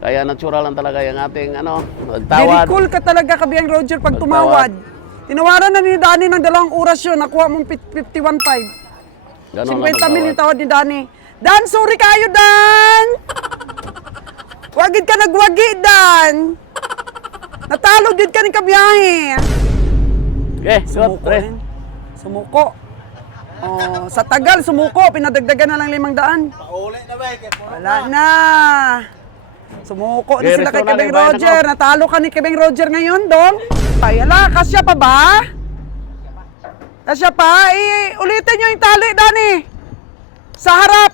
Kaya natural lang talaga yung ating Very nagtawad. cool ka talaga, Kabiyang Roger, pag tumawad. Tinawaran na ni Danny ng 2 oras yun. Nakuha mong 51.5. Ganon lang 50 mil magtawad. yung tawad ni Danny. Dan, sorry kayo, Dan! Wagid ka nagwagi, Dan! Natalo gid ka ni kabiyahe. Okay, good, Sumuko pre. rin. Sumuko. Oh, sa tagal, sumuko. Pinadagdagan na lang 500. Pauli na ba? Wala na. Sumuko na Okay, sila kay restore na, Kabeng kay Bayan Roger. Natalo ka ni Kabeng Roger ngayon, Dong. Ay, ala, kasya pa ba? Kasya pa? Ulitin nyo yung tali, Dani. Sa harap.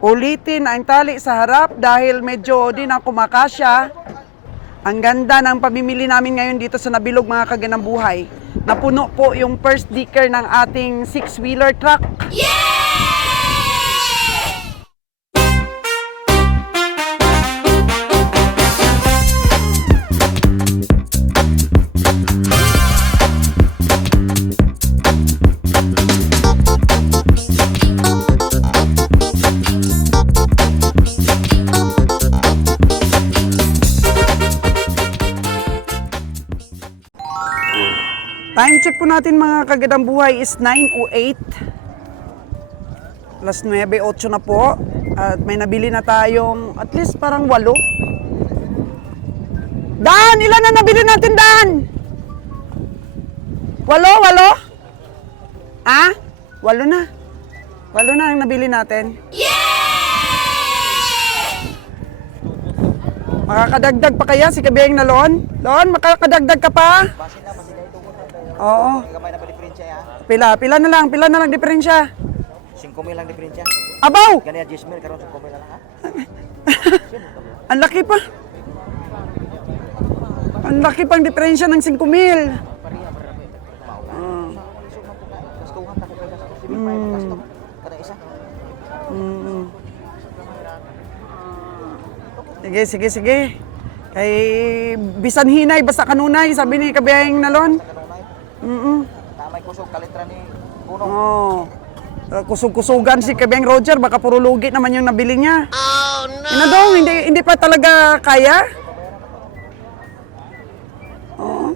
Ulitin ang tali sa harap dahil medyo di na kumakasya. Ang ganda ng pamimili namin ngayon dito sa Nabilog, mga kaganang buhay. Napuno po yung first decker ng ating 6-wheeler truck. Time check po natin, mga kagadang buhay, is 9:08. Alas 9:08 na po. At may nabili na tayong at least parang 8. Dan! Ilan na nabili natin, Dan? 8? Ha? 8 na. 8 na ang nabili natin. Makakadagdag pa kaya si Kabeng na Lon? Lon, makakadagdag ka pa? Oo. Kamay na pa diferensya ya. Pila na lang diferensya. 5,000 lang diferensya. Abaw! Ganyan 10,000 karon 5,000 lang ha. Ang laki pa. Ang laki pang diferensya ng 5,000. Gastuhan ta ko kay gasto 5 gasto. Kada isa. Sige. Kay bisan hinay, basta kanunay, sabi ni Kabiyang Nalon. Tamay kusog kalitra ni Puno. Oo. Kusog-kusugan si Kabiyang Roger, baka puro lugi naman yung nabili niya. Oh no! Inadong, hindi pa talaga kaya? Oo.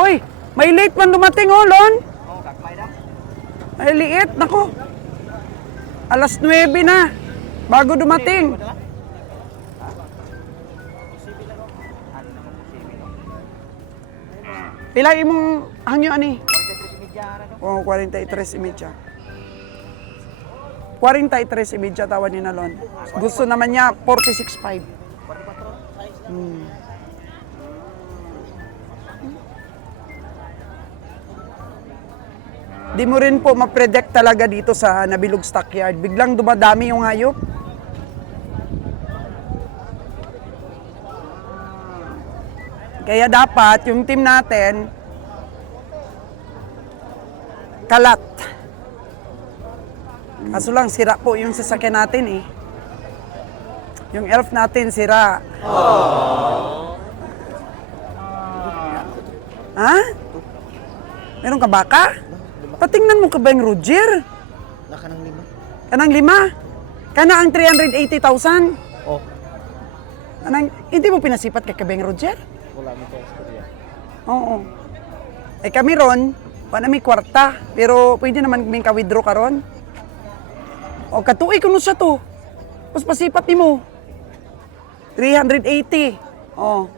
Uy, may late man dumating, oh, Lon. Oh, kakmay na. Ay, liit, nako. Alas 9 na, bago dumating. Pila imong hangyo ani? 43 media ra do. Oh, 43.30. 43.30 tawad ni Nalon. Gusto naman niya 46.5. 44 size. Di mo rin po ma-predict talaga dito sa Nabilog Stockyard. Biglang dumadami yung hayop. Kaya dapat yung team natin kalat. Kaso lang sira po yung sasakyan natin eh. Yung elf natin sira. Ha? Meron ka baka? Patingnan mo ka ba yung Roger? Naka nang 5. Kanang 5? Kana ang 380,000? Oh, Hindi mo pinasipat kay Kabeng Roger? wala mi kay istorya. Oo. Eh kami ron, wala may kwarta. Pero pwede naman may ka-withdraw ka ron. O katuig ko no siya to. Tapos pasipat ni mo. 380. O.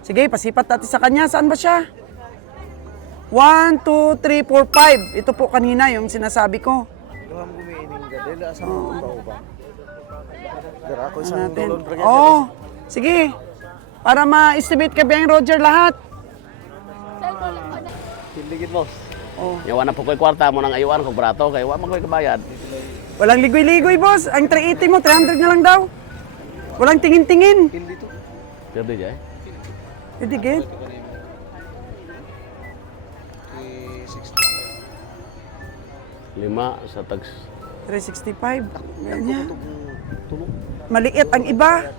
Sige, pasipat natin sa kanya. Saan ba siya? 1, 2, 3, 4, 5. Ito po kanina yung sinasabi ko. Yung am gumiining gadela sa mga ba. Dara ko isang Natin. dolon ra Oo. Sige. Para ma-estimate ka ba yung Roger lahat? Tindigid boss. Oh. Yawa na po ko'y kwarta mo nang ayuan kong brato, kaya wala mo ko'y kabayad. Walang ligoy-ligoy, boss. Ang 380 mo, 300 na lang daw. Walang tingin-tingin. Hindi to. Pwede dyan. Pwede, get. 5 sa tags. 365. Ganyan. Tulog. Maliit ang iba.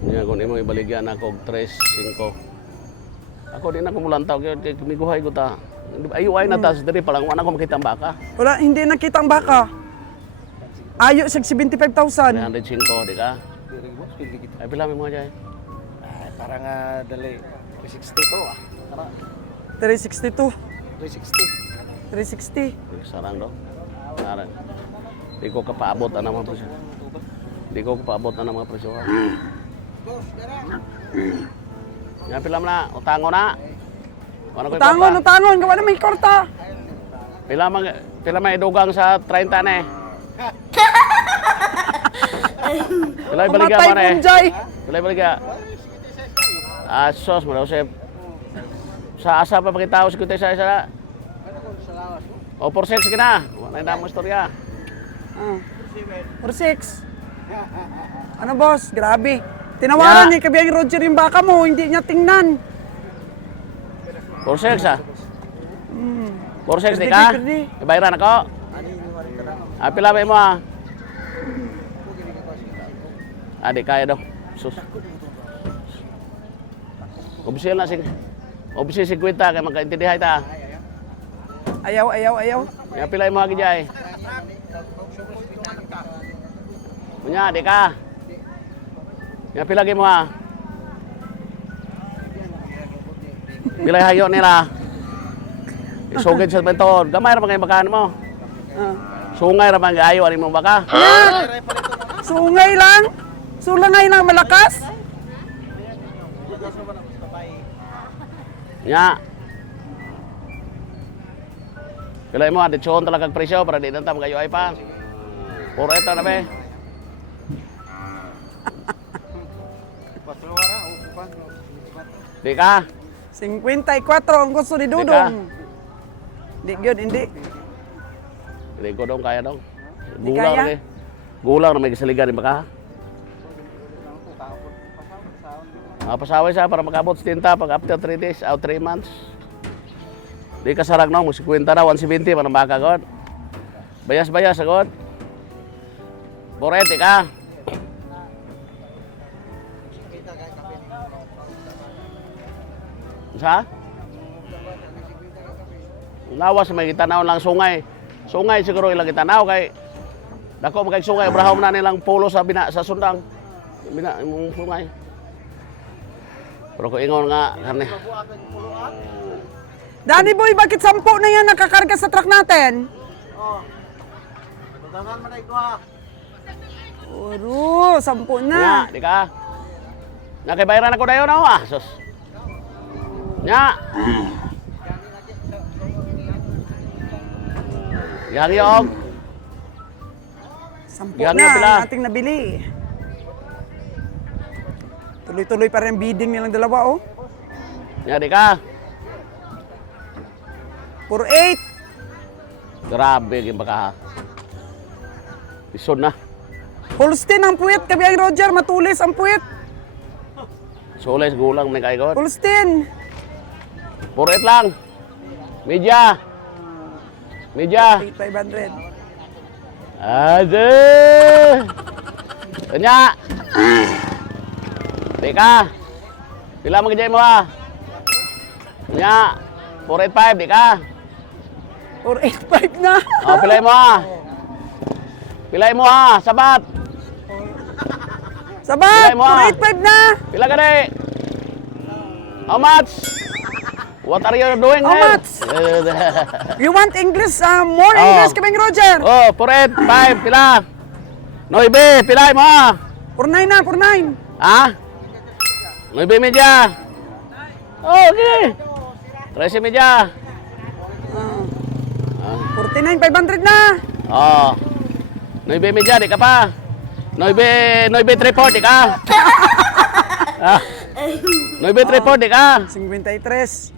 Nga kung imong ibaligyan ako og 3, 5. Ako din ako mulantaw kay kumiguhay ko ta. Ayuay na tas diri pa lang wala ko makita ang baka. Wala, hindi nakita ang baka. Ayo sig 75,000. 305 di ka. Diri boss, pili kita. Ay pila mo jay. Parang dali 360 to ah. Tara, 362. 360. 360. Sarang do. Sarang. Di ko kapaabot ang mga presyo. Di ko kapaabot ang mga presyo. Yan pila mo na, utango na. Ano ko Utangon, utangon, gawa na may korta. Pila man idugang sa 30 na eh. Pila ibaligya Pumatay mo na eh. kong jay. Pila ibaligya. Sos mo daw siya. Sa asa pa pakitaw si Kutay sa isa. O por sex na. Wala na mo istorya. For 6. Ano boss? Grabe. Tinawaran ni Kabiyang Roger yung baka mo, hindi niya tingnan. Por sex ah. Por sex di Perdi, ka? perdi. Ibayaran ako. Pila ba mo ah? Di kaya daw. Sus. Obsil na sing. Obsil 50 kay magkaintindihan ta. Ayaw, ayaw, ayaw. Ya pila mo agi jay. Punya di ka. Ya pila lagi mo ha. Pila hayo nila. Isugid sa benton. Gamay ra mga bakahan mo. Sungay ra mga ayo ani mo baka. Sungay lang. Sulangay ng malakas. Ya. Pila mo adi chon talaga presyo para di nanta magayo ay pa. Puro ito na be. Di ka. 54 ang gusto ni Dudong. Di gyud, hindi. Hindi ko dong kaya dong. Di Gulang kaya? na eh. Gulang na may kasaligan di baka. Pasaway siya para makabot sa tinta pag after 3 days, out 3 months. Di kasarag no, 50 na, 170 pa ng baka god. Bayas-bayas god. Borete ka. Sa? Lawas may gitanaw lang sungay. Sungay siguro ilang gitanaw kay dako magay sungay Abraham na nilang pulo sa sa sundang. Imong sungay. Pero ko ingon nga karne. Danny Boy, bakit 10 na yan nakakarga sa truck natin? Tudangan man ay duha. Oro, 10 na. Nya, di ka. Nya kay bayaran ako dayon no ah. Sus. Nya. Yang yog. 10 Yan na nga pila. ang ating nabili. Tuloy-tuloy pa rin ang bidding nilang dalawa, oh. Nya di ka. For 8. Grabe gyud baka. Isod na. Holstein ang puwit, Kabiyang Roger, matulis ang puwit. Sules gulang ni kay god. Holstein. Puro it lang. Media. Media. 8,500. Ade. Kanya. Dika. Pila mo gajay mo ah? Kanya. 485 di ka. For 8,500 na. Pilay mo ah. Pilay mo ah, sabat. Sabat, Pilay mo, ah. 4,850 na. Pila ka di? How much? What are you doing How here? much? You want English, more Oh. English, Kabiyang Roger. Oh, 485 pila. Noibe, pilay mo ah. 49 na, 49. Ah? Noibe media. Oh, okay. 13 media. 49,500 na. Oh. Noibe media, di ka pa. Noibe tripod, di ka. Ah. Noibe tripod, di ka. 53.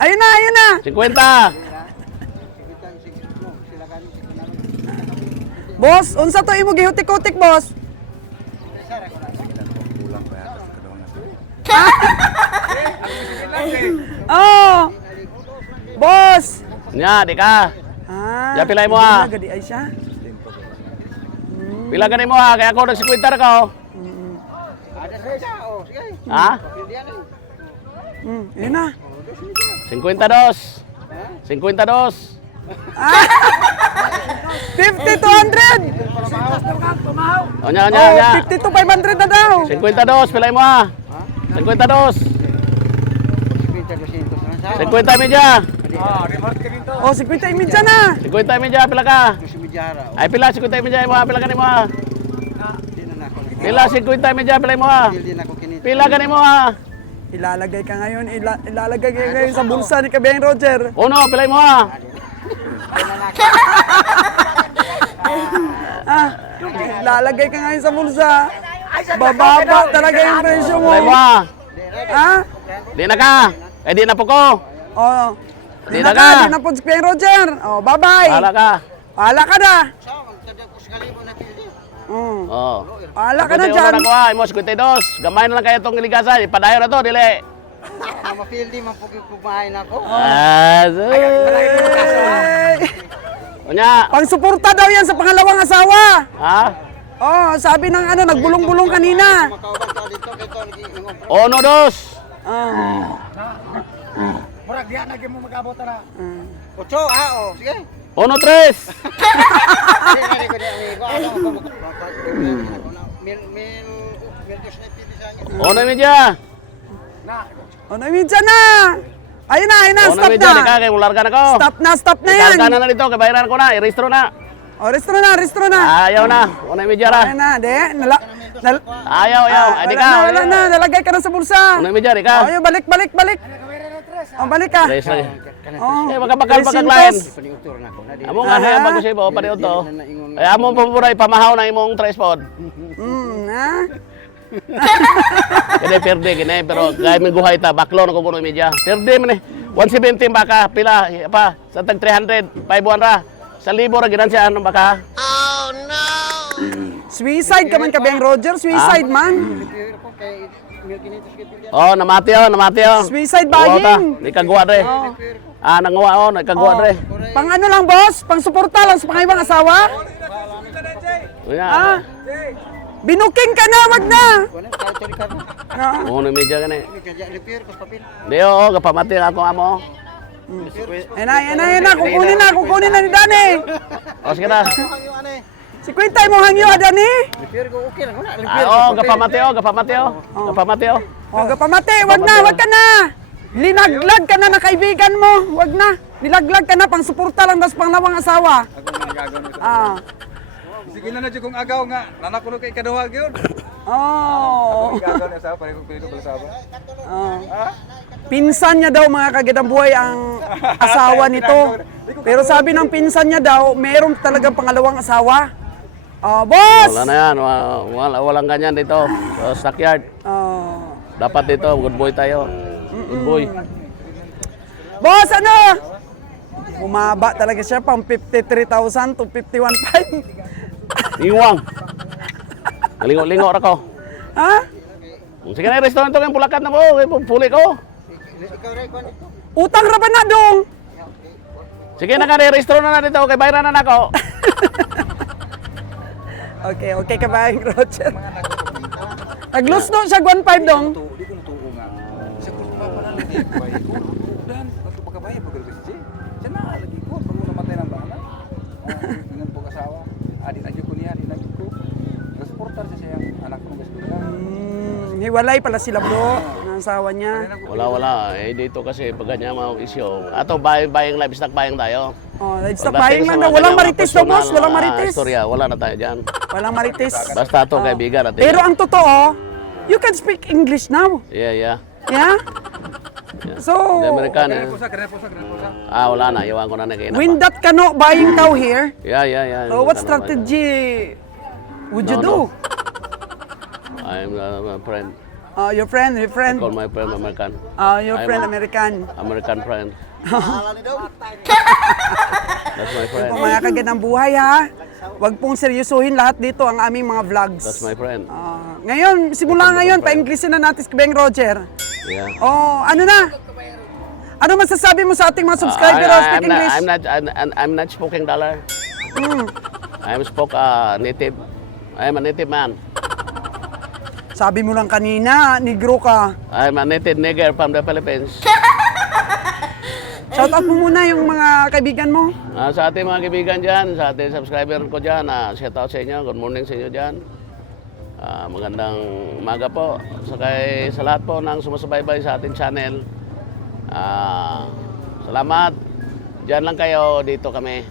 Ayun na, ayun na. 50. Boss, unsa to imo gihutik-hutik, boss? Oh. Boss. Nya, di ka. Ah. Ya, pilay mo, ah. Gadi ay siya. Pila ganin mo ha, kaya ako nagsikwintar ka oh. Ada saya oh, sige. Ha? Pilihan Yun na. 52. 52. 50 to 100. Onya, onya, Oh, onya. 50 to 500 na daw. 52, pilay mo ah. 52. 50 media. Oh, 50 imidya na. 50 media, pila ka? Ay, pila, 50 media mo ah. Pila ka ni mo ah. Pila, 50 media, pilay mo ah. Pila ka ni mo ah. Ilalagay ka ngayon, ilalagay ka ngayon sa bulsa ni Kabeng Roger. Uno, pilay mo ah. Ilalagay ka ngayon sa bulsa. Bababa talaga yung presyo mo. Pilay mo ah. Ha? Di na ka. Eh, di na po ko. Oh. Di Di na na ka, ka. di na po si Kabeng Roger. Oh, bye-bye. Hala ka. Wala ka na. Oh. Wala ka na Kunti dyan. ulo na ko ah. Imo, 52. Gamay na lang kayo itong iligasan. Ipadayo na to, dili. Mapildi, mapukumain ako. Ah, Unya. Pang-suporta daw yan sa pangalawang asawa. Ha? Oh, sabi ng ano, nagbulong-bulong kanina. Makauban ka dito, kito, Uno, dos. Murag diyan na mo mag-abot na. Ocho, oh, sige. Uno, tres. Sige, ko diyan amigo. Ano ko mil dos na pili sa inyo. Uno, media. Oh, namidya na. Ayun na, Uno, stop media. Di ka, na. kay mularga na ko. Stop na yan. Ikarga na dito, kay bayaran ko na. I-restro na. Oh, restro na. Ayaw na. Uno, media ra. Ayun na, de. Ayaw. Ay, di ka. Wala na, nalagay ka na sa bulsa. Uno, media, di ka. Oh, yun, balik. Oh, balik ka. Tres lagi. Oh, Eh, magkabakal pagkaglayan. Paniutor na ko na di. Amo nga siya bago siya ba pa to. Ay amo pamuray pamahaw na imong tres pod. Ha? Kaya perde gini pero gay mi guhay ta baklo na ko kuno media. Perde man eh. 170 baka pila pa sa tag 300 5 ra. Sa libo ra ginan siya anong baka. Suicide ka man, Kabeng Roger. Suicide man. Oh, namati oh. Suicide Guwa ta. buying. Di kagwa dre. Ah, nanguwa oh, nagkagwa dre. Pang ano lang, boss? Pang suporta lang sa pangibang asawa? Unya. Binuking ka na, wag na. Uno media gani. Repair ko papel. Di oh, kapamati ako amo. Yan na. Kukunin na ni Dani. Oh, sige na. Si Quintay mo hangyo, Dani. Repair ko okay lang na. Ah, oh, kapamati oh. Kapamati oh. O, gapamati, wag ka na. Linaglag ka na kaibigan mo. Wag na. Nilaglag ka na, pang suporta lang das panglawang asawa. Ako mga gagawin ito. Ah. Sige na na dyan kung agaw nga. Nanakulo kay kaduhag yun. Oh. Ang gagawin niya sa pare kong pinito pala sa ako. Pinsan niya daw mga kagitang buhay ang asawa nito. Pero sabi ng pinsan niya daw, meron talagang pangalawang asawa. Oh, boss! Wala na yan. Walang ganyan dito. Sa stockyard. Oh. Dapat dito. Good boy tayo. Good boy. Boss, ano? Bumaba talaga siya pang 53,000 to 51,500. Iwang. Lingo ra ko. Ha? Sige na, restaurant to kayong pulakat na mo. Puli ko. Ikaw rin ko nito. Utang ra ba na dong? Sige na ka, restaurant na dito. Kay bayaran na ako. Okay ka ba, Roger? Nag-lose no siya 1.5 dong. Di ko natuo nga. Sa kurso pa pala lagi. Bayi ko. Dan, bato pagkabayi pag si siya na lagi ko. Pag mo namatay ng bana. Dengan po kasawa. Adi na ko niya, adi na ko. Supporter siya siyang anak ko ng gasolina. Hiwalay pala sila bro, ng asawa niya. Wala. Eh, dito kasi pag ganyan mga isyo. Ato, buying livestock buying tayo. Oh, livestock Pagdating buying sa man mga daw. Walang ganyang marites daw, boss. personal Walang na marites. Istorya, wala na tayo dyan. Walang marites. Basta ito, kaibigan natin. Pero ang totoo, you can speak English now. Yeah. Yeah? So, The American. Kaya po sa. Ah, wala na. Iwan ko na kayo na when pa. that cano buying cow here, Yeah. so what strategy would you do? I'm a friend. Your friend. Call my friend American. Your friend American. American friend. That's my friend. Mga kagandang buhay ha. Huwag pong seryosohin lahat dito ang aming mga vlogs. That's my friend. Ngayon, simula ngayon, pa-Englishin na natin si Kabeng Roger. Yeah. Oh, ano na? Ano masasabi mo sa ating mga subscriber o speak English? I'm not speaking dollar. I'm spoke native. I'm a native man. Sabi mo lang kanina, negro ka. I'm a native nigger from the Philippines. Shout out mo muna yung mga kaibigan mo. Sa ating mga kaibigan dyan, sa ating subscriber ko dyan, shout out sa inyo. Good morning sa inyo dyan. Magandang umaga po. Sa lahat po ng sumusubaybay sa ating channel. Salamat. Diyan lang kayo, dito kami.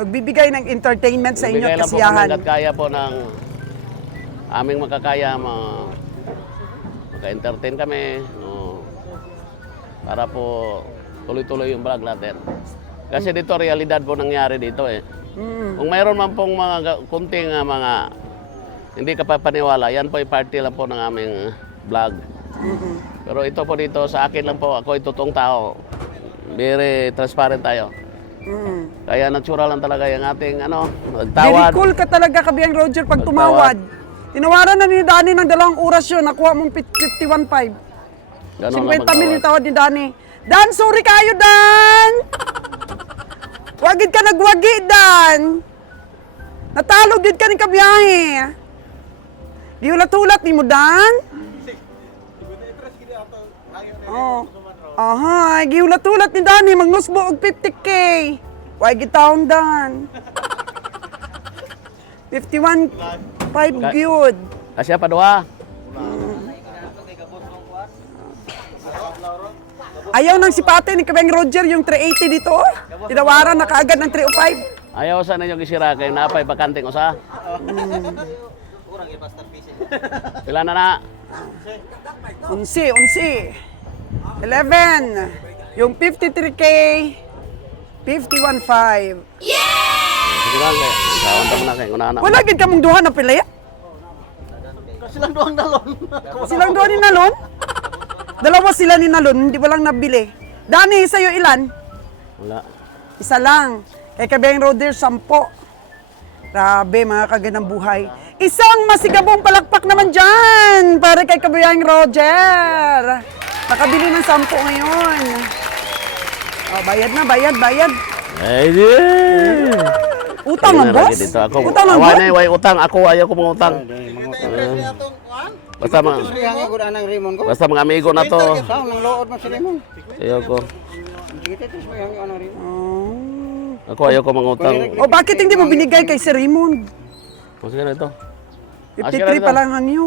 Magbibigay ng entertainment sa inyo Bigay at lang po kami kasiyahan. hanggat kaya po ng aming makakaya. Maka-entertain kami. Para po tuloy-tuloy yung vlog natin. Kasi dito, realidad po nangyari dito eh. Kung mayroon man pong mga kunting mga hindi ka papaniwala, yan po ay party lang po ng aming vlog. Pero ito po dito, sa akin lang po, ako ay totoong tao. Very transparent tayo. Kaya natural lang talaga yung ating Very nagtawad. cool ka talaga, Kabiyang Roger, pag Magtawad. tumawad. Tinawaran na ni Danny ng 2 oras yun, nakuha mong 51.5. Ganun lang 50 mil magtawad. yung tawad ni Danny. Dan, sorry kayo, Dan! Wagid ka nagwagi, Dan! Natalo gid ka ni kabiyahe. Di ulat-ulat ni mo, Dan? Oh. Aha, giulat-ulat ni Danny, magnusbo og 50K. Wagid taon, Dan. 51.5 gyud. Kasya pa duha. Ayaw nang sipate ni Kabeng Roger yung 380 dito. Oh. Tinawaran na kaagad ng 305. Ayaw sa ninyo gisira kay napay bakanting usa. Pila na? 11. 11. Yung 53K, 51.5. Sige lang kay. Sawon ta na kay una na. Wala gid ka mong duha na pila. Silang doang dalon. Silang duha ni Nalon? Dalawa sila ni Nalon, hindi walang nabili. Dani, sa'yo ilan? Wala. Isa lang. Kay Kabeng Roder, 10. Grabe, mga kagandang buhay. Isang masigabong palakpak naman dyan para kay Kabeng Roger. Nakabili ng 10 ngayon. Oh, bayad na, bayad. Ay, di. Utang ang boss? Dito ako. Utang ang Away boss? na way utang. Ako ayaw ko mga utang. Basta mga Yang ko anang Raymond ko. basta mga amigo na to. Saan nang lood man si Raymond. Ayaw ko. Kita tis mo yang anang Raymond. Oh. Ako ayaw ko mga utang. O bakit hindi mo binigay kay Sir Raymond? O, sige na ito. 53 pa lang ang niyo.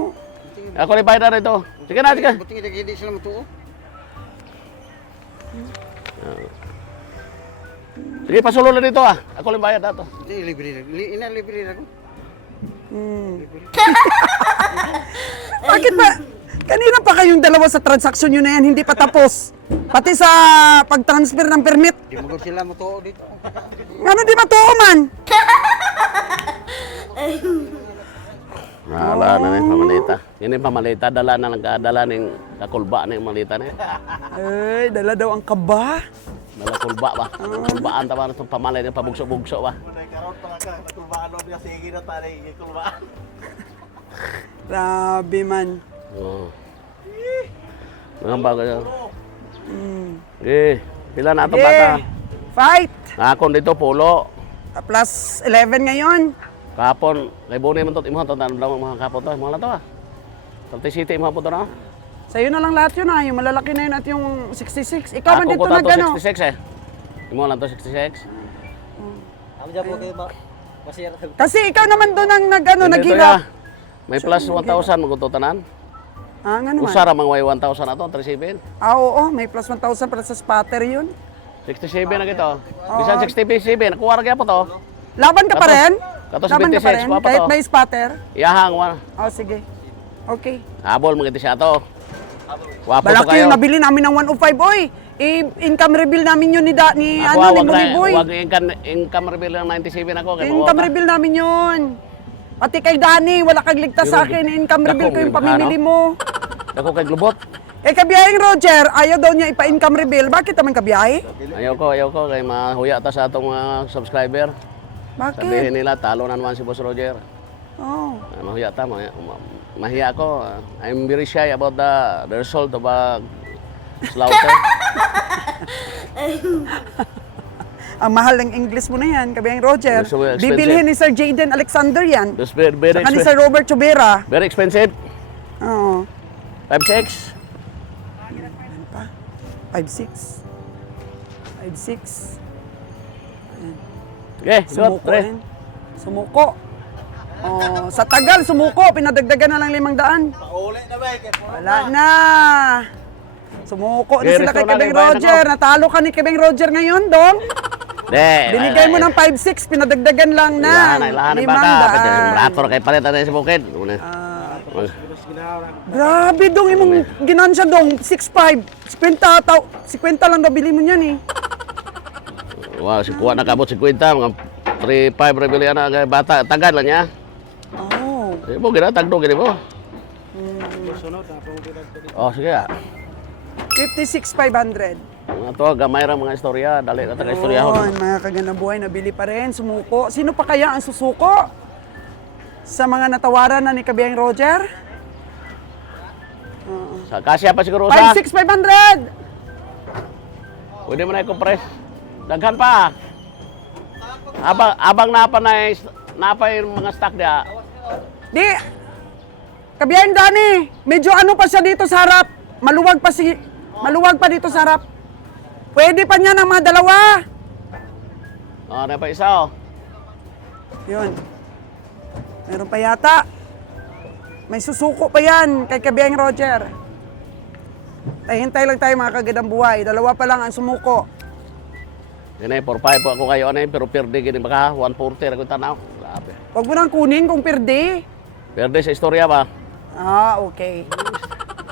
Ako rin bayad na ito. Sige na, sige. Buti kita gidi sila matuo. Sige, pasulo na dito ah. Ako rin bayad na ito. Di libre. Ina libre ako. Bakit ba? Kanina pa kayong dalawa sa transaksyon yun na yan, hindi pa tapos. Pati sa pag-transfer ng permit. Di mo sila matuo dito. Ano di matuo man? Wala na yung pamalita. Yan yung pamalita. Dala na lang dala ng kakulba na yung malita na yun. Ay, dala daw ang kaba. Dala kulba ba? Kulbaan tama na itong pamalay ng pabugso-bugso ba? Grabe man. Oo. Mga bago yun. Eh, pila na itong bata. Fight! Nakakon dito, pulo. Plus 11 ngayon. Kapon, kay Bonnie man ito, imuhan ito, tanong lang mga kapon to, mga lang ito ah. Salty City, imuhan po ito na. Sa'yo na lang lahat yun ah, yung malalaki na yun at yung 66. Ikaw man Ako dito ko na nag to ano. 66 eh. Imuhan lang to 66. Kasi ikaw naman doon ang nag, ano, Dito naghirap. ya. May plus 1,000 magututanan. Ah, nga naman. Usara mang way 1,000 na to, 37. Ah, oo, may plus 1,000 para sa spotter yun. 67 na kito. Bisan 67, nakuha rin po to. Laban ka pa Katos- rin? katos Laban ka pa 26, rin? wapa Kahit to. may spotter? Iyahang, Oh, sige. Okay. habol mga siya to. Wapo to Malaki kayo. yung nabili namin ng 105, oy. I-income reveal namin yun ni Ako, ni Bonnie Boy. wag income reveal ng 97 ako. Kay Income reveal namin yun. Pati kay Danny, wala kang ligtas sa akin. Income reveal ko yung pamimili mo. Ako kay Globot. Eh, kabiyahing Roger, ayaw daw niya ipa-income reveal. Bakit naman kabiyahe? Ayaw ko. Kay mahuya ta sa atong mga subscriber. Bakit? Sabihin nila, talo na naman si Boss Roger. Oh. Mahiya ta, mahiya ako. I'm very shy about the result of a slaughter. Ang mahal ng English mo na yan, kabiyahing Roger. So expensive. Bibilhin ni Sir Jaden Alexander yan. It's very Saka ni expensive. Sir Robert Chubera. Very expensive. 5'6". Ano pa? 5'6". 5'6". Okay, good. Sumuko Pre. rin. Sumuko. Oh, sa tagal, sumuko. Pinadagdagan na lang 500. Wala na. Sumuko na Okay, sila kay restore na, Kebeng bayan Roger. ako. Natalo ka ni Kebeng Roger ngayon, Dong. De, Binigay mo ng 5'6", pinadagdagan lang na. Ilahan na baka. Pwede rator kay palitan na sa bukid. Una. Grabe, Dong. Imong ginansya, Dong. 6'5". 50 lang daw bili mo niyan, eh. Wow, si kuha nakabot 50, mga 3-5 rebeli na kay bata. Tagad lang niya. Oh. Di mo gina tagdo gini mo. Oh, sige ah. 56,500. Mga to, gamay ra mga istorya. Dali na taga istorya ho. Yun, mga kagandang buhay, nabili pa rin, sumuko. Sino pa kaya ang susuko? Sa mga natawaran na ni Kabiyang Roger? Sa kasya pa siguro sa. 56,500! Pwede mo na i-compress. Daghan pa. Abang napa yung mga stock dia. Di! Kabiyang Dani, medyo ano pa siya dito sa harap. Maluwag pa dito sa harap. Pwede pa niya ng mga dalawa. Oh, na pa isa oh. Yun. Meron pa yata. May susuko pa yan kay Kabiyang Roger. Hintay lang tayo mga kagandang buhay. Dalawa pa lang ang sumuko. Yan 4-5 po ako kayo ano pero perde gini baka 140 ra ko tanaw. Grabe. Huwag mo nang kunin kung perde. Perde sa istorya ba? Ah, okay.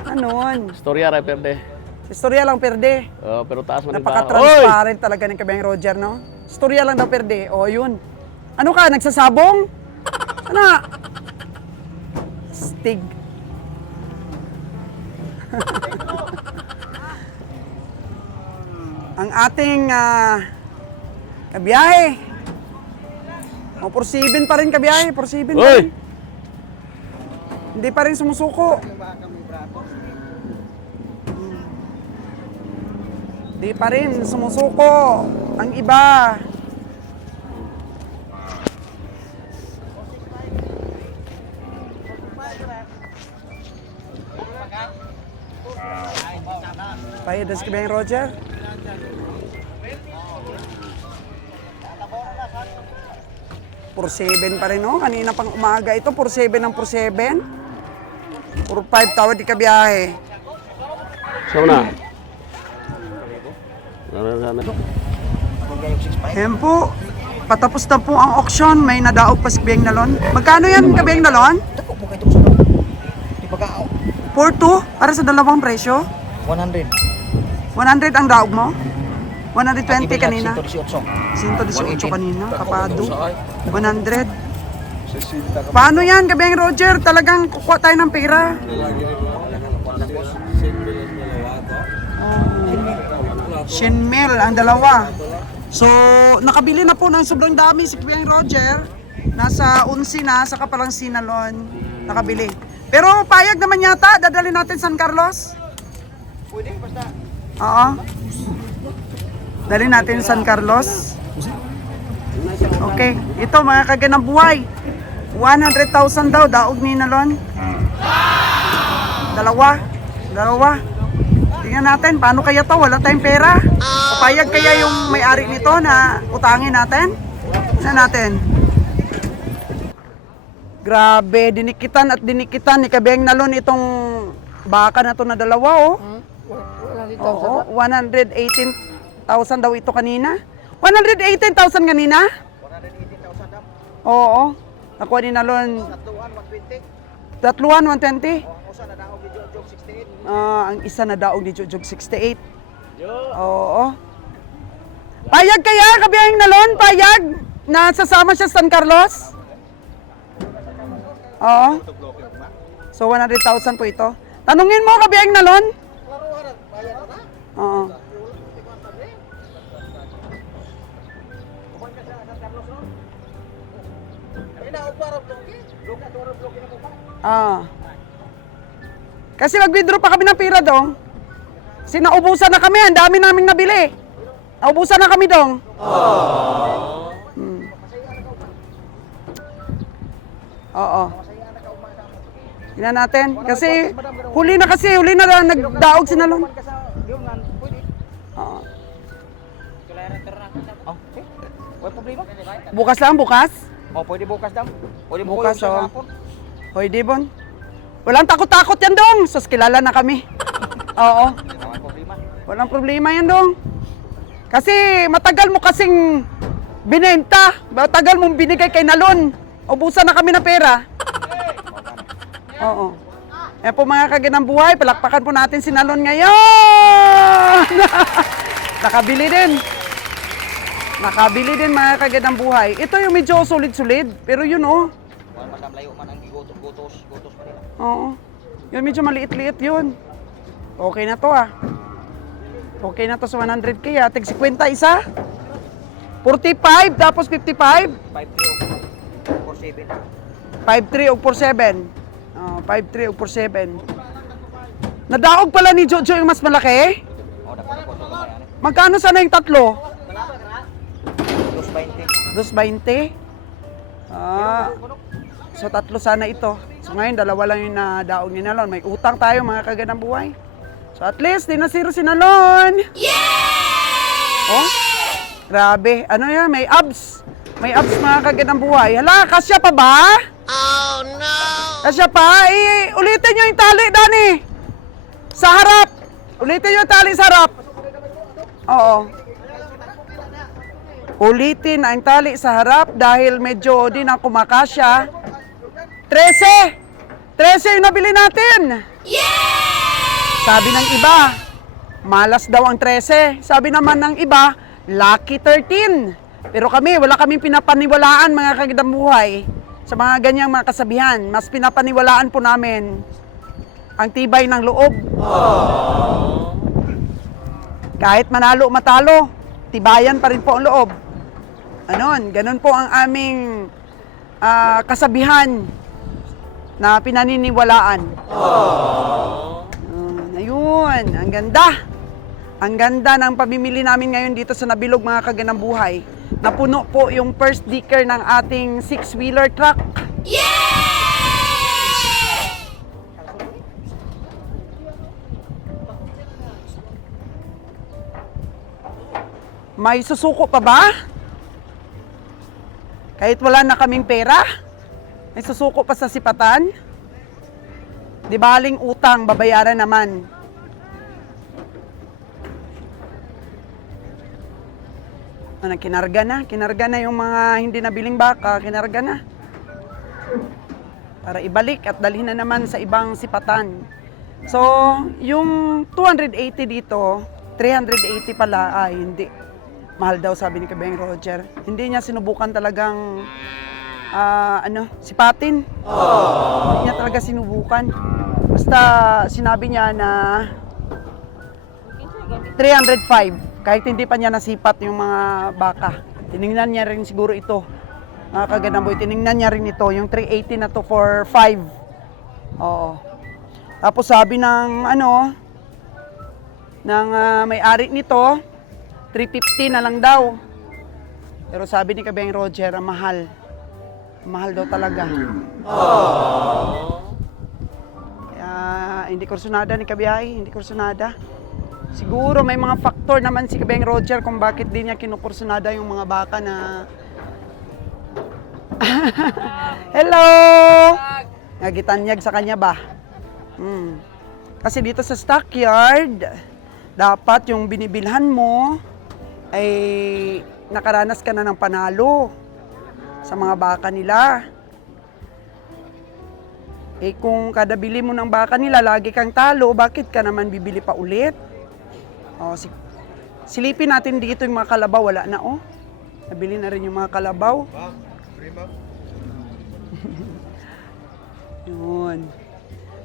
Anon. Istorya ra perde. Istorya lang perde. Oh, pero taas man ba? Napaka-transparent talaga ng Kabiyang Roger, no? Istorya lang daw perde. O, yun. Ano ka, nagsasabong? Ano? Stig. Ang ating kabiyahe. O, porsibin pa rin kabiyahe. Porsibin pa Oy! rin. Hindi pa rin sumusuko. Hindi pa rin sumusuko. Ang iba. Payadas ka ba yung Roger? For 7 pa rin, no? Kanina pang umaga ito, for 7 ang for 7. For 5 tawad di ka biyahe. So na. Ayan po, patapos na po ang auction. May nadaog pa si Kabiyang Nalon. Magkano yan, Kabiyang Nalon? Dako po kayo ito sa di pagkaaw. 4-2? Para sa dalawang presyo? 100. 100 ang daog mo? 120 kanina? 118. 118 kanina, kapado. 100. Paano yan, Kabiyang Roger? Talagang kukuha tayo ng pera. Shinmil, ang dalawa. So, nakabili na po ng sobrang dami si Kabiyang Roger. Nasa 11 na, sa kapalang sinalon. Nakabili. Pero payag naman yata, dadali natin San Carlos. Pwede, basta. Oo. Dali natin San Carlos. Okay. Ito mga kaganang buhay. 100,000 daw daog ni Nalon. Dalawa. Tingnan natin paano kaya to, wala tayong pera. Papayag kaya yung may-ari nito na utangin natin? Tingnan natin. Grabe, dinikitan ni Kabiyang Nalon itong baka na to na dalawa, oh. Oo, 118,000 daw ito kanina. 118,000 kanina? 118,000 daw. Oo. Nakuha ni Nalon. Tatluan, 120? Ang usa na daog ni Jog 68. Ang isa na daog ni Jog 68. Oo. Payag kaya, Kabiyang Nalon? Payag? Na sasama siya sa San Carlos? Oo. So, 100,000 po ito. Tanungin mo, Kabiyang Nalon? Oo. Kasi mag-withdraw pa kami ng pera dong. Kasi naubusan na kami, ang dami naming nabili. Naubusan na kami dong. Oo. Tingnan natin. Kasi, huli na nagdaog sinalon. Oo. Oh, okay. Wala problema. Bukas lang, bukas. Oh, pwede bukas daw. Pwede Bukas, sa oh. hapon. Hoy, Dibon. Walang takot-takot yan, Dong. Sus, kilala na kami. Oo. Wala problema. Walang problema yan, Dong. Kasi matagal mo kasing binenta. Matagal mong binigay kay Nalon. Ubusan na kami ng pera. Oo. Eh po mga kaganang buhay, palakpakan po natin si Nalon ngayon. Nakabili din. Nakabili din mga kaganang buhay. Ito yung medyo sulit-sulit. Pero yun oh. Wala madam layo man ang gutos pa nila. Oo. Yun medyo maliit-liit yun. Okay na to ah. Okay na to sa 100k ah. Tig 50 isa. 45 tapos 55. 5-3 5-3 o 4-7. 4-7. 5-3 o 4-7. Nadaog pala ni Jojo yung mas malaki. Oh, dapat ko to kamayan. Magkano sana yung tatlo? 220. 220. Ah. So tatlo sana ito. So ngayon dalawa lang yung nadaog ni Nalon. May utang tayo mga kaganang buhay. So at least di na zero si Nalon. Yeah! Oh. Grabe. Ano yan? May abs. May abs mga kaganang buhay. Hala, kasya pa ba? Oh no! Kasya pa? Ulitin nyo yung tali, Dani. Sa harap. Ulitin nyo yung tali sa harap. Oo. Ulitin ang tali sa harap dahil medyo di na kumakasya. 13! 13 yung nabili natin! Yeah! Sabi ng iba, malas daw ang 13. Sabi naman ng iba, lucky 13. Pero kami, wala kaming pinapaniwalaan mga kagandang buhay sa mga ganyang mga kasabihan. Mas pinapaniwalaan po namin ang tibay ng loob. Kahit manalo matalo, tibayan pa rin po ang loob. Ganun po ang aming kasabihan na pinaniniwalaan. Ayun, ang ganda. Ang ganda ng pamimili namin ngayon dito sa Nabilog mga kaganang buhay. Napuno po yung first decker ng ating 6-wheeler truck. May susuko pa ba? Kahit wala na kaming pera? May susuko pa sa sipatan? Di baling utang, babayaran naman. Kinarga na yung mga hindi nabiling baka, kinarga na. Para ibalik at dalhin na naman sa ibang sipatan. So, yung 280 dito, 380 pala, hindi. Mahal daw sabi ni Kabeng Roger. Hindi niya sinubukan talagang sipatin. Hindi niya talaga sinubukan. Basta sinabi niya na 305. Kahit hindi pa niya nasipat yung mga baka. Tiningnan niya rin siguro ito. Mga kaganang boy, tiningnan niya rin ito. Yung 380 na to for 5. Oo. Tapos sabi ng may-ari nito, 350 na lang daw. Pero sabi ni Kabeng Roger, mahal. Mahal daw talaga. Kaya hindi kursunada ni Kabiyahe, hindi kursunada. Siguro may mga faktor naman si Kabeng Roger kung bakit di niya kinukursunada yung mga baka na... Hello! Nagitanyag sa kanya ba? Kasi dito sa stockyard, dapat yung binibilhan mo ay nakaranas ka na ng panalo sa mga baka nila. Eh kung kada bili mo ng baka nila, lagi kang talo, bakit ka naman bibili pa ulit? Silipin natin dito yung mga kalabaw, wala na Nabili na rin yung mga kalabaw. Yun.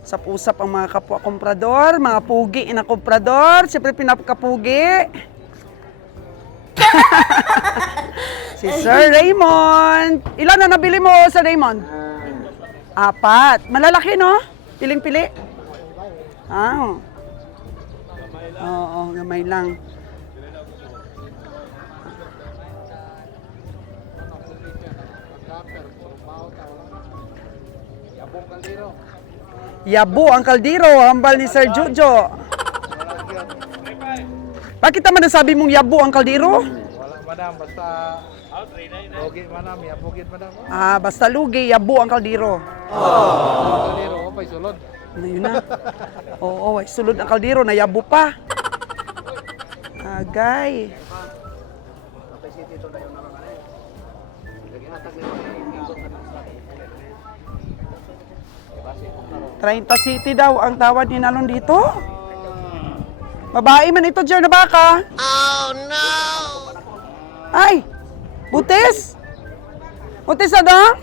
Usap-usap ang mga kapwa komprador, mga pugi na komprador, siyempre pinapakapugi. Si Sir Raymond. Ilan na nabili mo, Sir Raymond? 4. Malalaki, no? Piling-pili. Oo, gamay lang. Yabo ang kaldero, hambal ni Sir Jojo. Bakit naman nasabi mong yabo ang kaldero? Wala, madam. Basta... Logi, madam. Yapugit, madam. Ah, basta lugi, yabo ang kaldero. Kalero, pa'y sulod. Ano yun na? Oo, sulod ang kaldero, nayabo pa. Agay. 30 city daw ang tawad ni Nalon dito. Babae man ito dyan na baka. Oh no! Ay! Butis! Butis na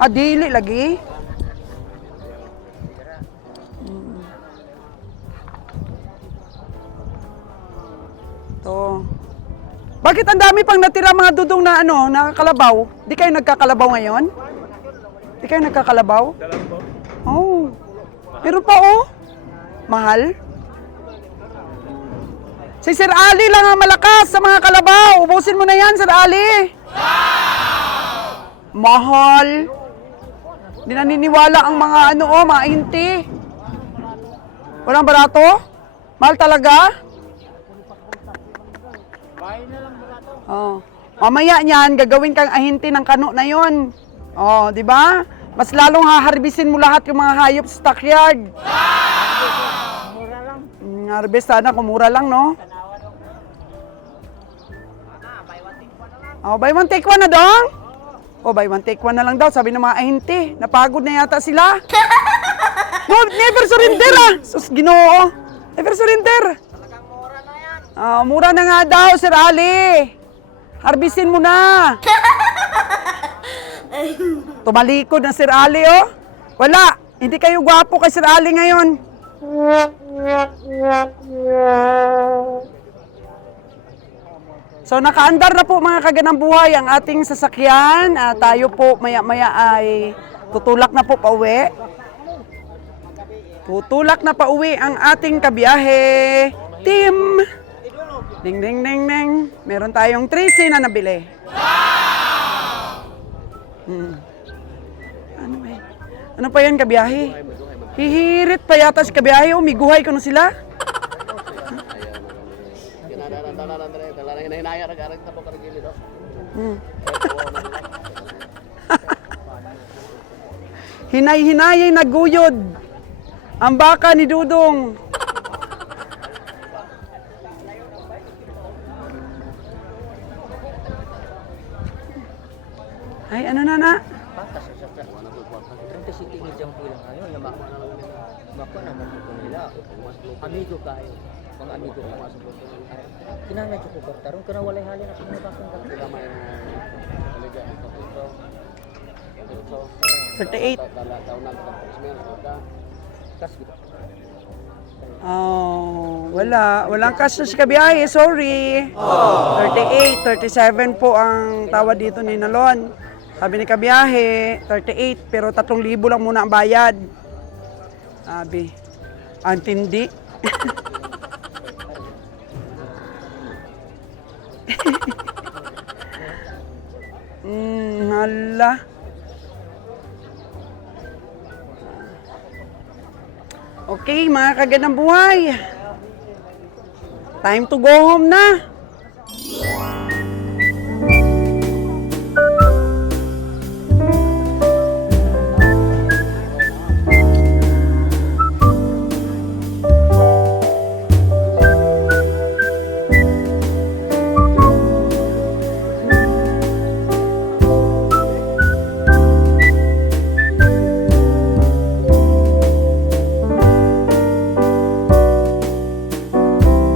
adili lagi. To. Bakit ang dami pang natira mga dudong na ano, nakakalabaw? Di kayo nagkakalabaw ngayon? Di kayo nagkakalabaw? Oh. Pero pa oh. Mahal. Si Sir Ali lang ang malakas sa mga kalabaw. Ubusin mo na yan, Sir Ali. Mahal. Di naniniwala ang mga ano oh, mga inti. Walang barato? Mahal talaga? Oh. Mamaya niyan, gagawin kang ahinti ng kano na yon. Oh, di ba? Mas lalong haharbisin mo lahat yung mga hayop sa stockyard. Mura lang. Harvest sana kung mura lang, no? Oh, buy one take one na dong? Oh, buy one take one na lang daw, sabi ng mga ahinti. Napagod na yata sila. No, never surrender ah! Sus, Ginoo. Never surrender. Talagang mura na yan. Mura na nga daw, Sir Ali. Harbisin mo na. Tumalikod na Sir Ali, oh. Wala. Hindi kayo gwapo kay Sir Ali ngayon. So, nakaandar na po mga kaganang buhay ang ating sasakyan. Tayo po maya-maya ay tutulak na po pauwi. Tutulak na pauwi ang ating kabiyahe. Team! Ding, ding, ding, ding. Meron tayong 13 na nabili. Ano ba yan? Ano pa yan, kabiyahe? Hihirit pa yata si kabiyahe. Umiguhay ko na sila. Hinay-hinayay naguyod ang baka ni Dudong. Ay, ano na na? Amigo kayo. Mga amigo kayo. Kinangay ko ko tarong kana walay halin ako mga bakang ka. 38. Kas gitu. Oh, wala. Walang cash sa kabiyahe. Sorry. 38, 37 po ang tawad dito ni Nalon. Sabi ni kabiyahe, 38, pero 3,000 lang muna ang bayad. Sabi, ang tindi. Hala. Okay, mga kaganang buhay. Time to go home na.